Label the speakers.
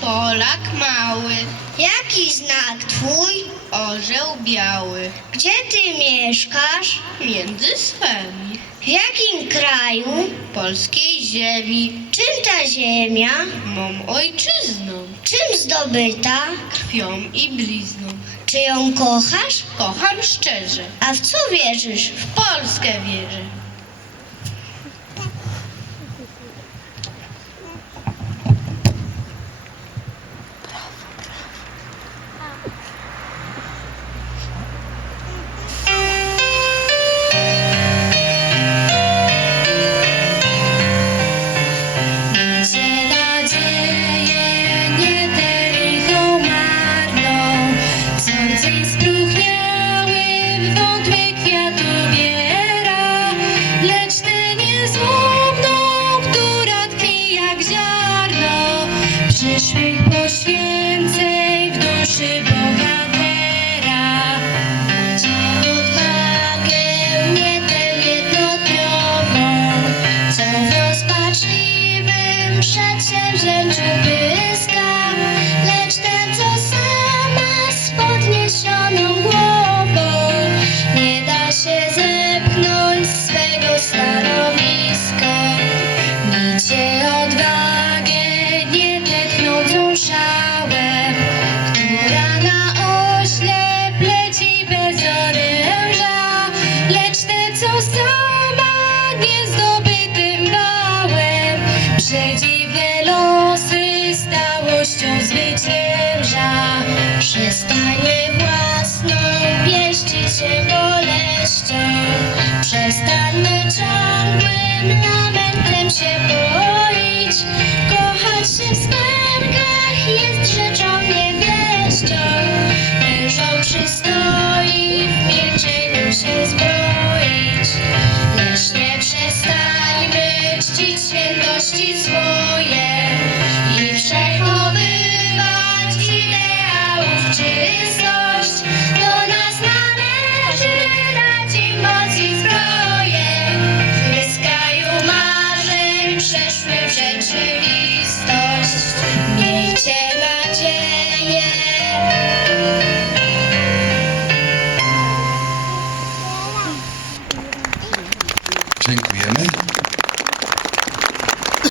Speaker 1: Polak mały,
Speaker 2: Jaki znak twój?
Speaker 1: orzeł biały,
Speaker 2: Gdzie ty mieszkasz?
Speaker 1: między swemi,
Speaker 2: W jakim kraju?
Speaker 1: polskiej ziemi,
Speaker 2: Czym ta ziemia?
Speaker 1: mą ojczyzną,
Speaker 2: Czym zdobyta?
Speaker 1: krwią i blizną.
Speaker 2: Czy ją kochasz?
Speaker 1: Kocham szczerze,
Speaker 2: A w co wierzysz?
Speaker 1: w Polskę wierzę.
Speaker 3: Gdzie nadzieje nie tę lichą marną, co gdzieś spróchniały w wątły kwiat ubiera, lecz tę niezłomną, która tkwi jak ziarno przyszłych poświęceń w duszy bohatera.
Speaker 2: Gdzie odwagę nie tę jednodniową, co w rozpaczliwym przedsięwzięciu błyska, lecz tę, co sama z podniesioną głową nie da się zepchnąć z swego stanowiska.
Speaker 3: Miejcie odwagę, nie tę tchnącą szałę, która na ośle pleci bez oręża, lecz tę, co sama niezdobytym wałem przedziwne losy stałością zwycięża.
Speaker 2: Przestanie własną pieścić się boleścią, przestańmy ciągłym lamentem się boić. Kochać się w skargach jest rzeczą niewieścią, mężom przystoi w milczeniu się zbroić. Lecz nie przestańmy czcić świętości swoje i przechowywać ideałów czystość. Do nas należy dać im moc i zbroję, by z kraju marzeń przeszły w rzeczywistość. Miejcie nadzieję,